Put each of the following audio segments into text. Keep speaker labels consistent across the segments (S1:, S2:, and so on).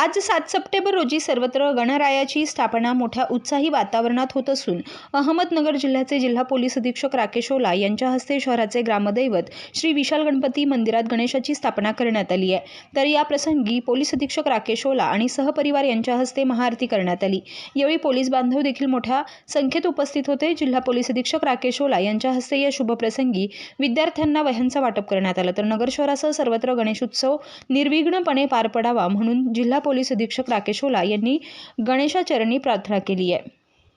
S1: आज सात सप्टेंबर रोजी सर्वत्र गणरायाची स्थापना मोठ्या उत्साही वातावरणात होत असून अहमदनगर जिल्ह्याचे जिल्हा पोलीस अधीक्षक राकेश ओला यांच्या हस्ते शहराचे ग्रामदैवत श्री विशाल गणपती मंदिरात गणेशाची स्थापना करण्यात आली आहे. तर या प्रसंगी पोलीस अधीक्षक राकेश ओला आणि सहपरिवार यांच्या हस्ते महाआरती करण्यात आली. यावेळी पोलीस बांधव देखील मोठ्या संख्येत उपस्थित होते. जिल्हा पोलीस अधीक्षक राकेश ओला यांच्या हस्ते या शुभप्रसंगी विद्यार्थ्यांना वह्यांचं वाटप करण्यात आलं. तर नगर शहरासह सर्वत्र गणेशोत्सव निर्विघ्नपणे पार पडावा म्हणून जिल्हा पोलीस अधीक्षक राकेश ओला यांनी गणेशाचरणी प्रार्थना केली आहे.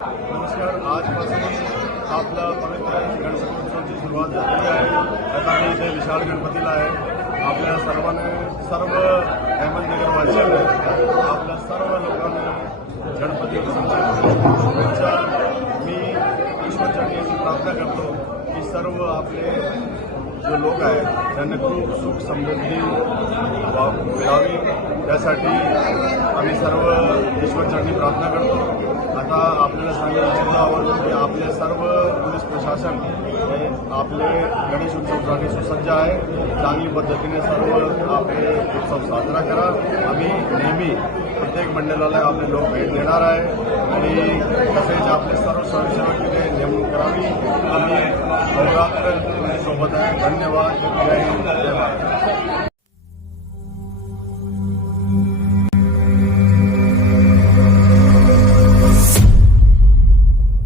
S2: नमस्कार. आपला पवित्र सुरुवात आहे. इथे विशाल गणपतीला आहे. आपल्या सर्व अहमदनगरवासियांना आपल्या सर्व लोकांना गणपती मी प्रार्थना करतो की सर्व आपले जे लोक आहेत त्यांना खूप सुख समृद्धी मिळावी. त्यासाठी आम्ही सर्व ईश्वरचरणी प्रार्थना करतो. आता आपल्याला सांगायला आवडतो की आपले सर्व पोलीस प्रशासन हे आपले गणेश उत्सवसाठी सुसज्ज आहे. चांगली पद्धतीने सर्व आपले उत्सव साजरा करा. आम्ही नेहमी प्रत्येक मंडळाला आपले लोक भेट देणार आहे. आणि तसेच आपले सर्व स्वयंसेवक आम्ही सोबत आहे. धन्यवाद.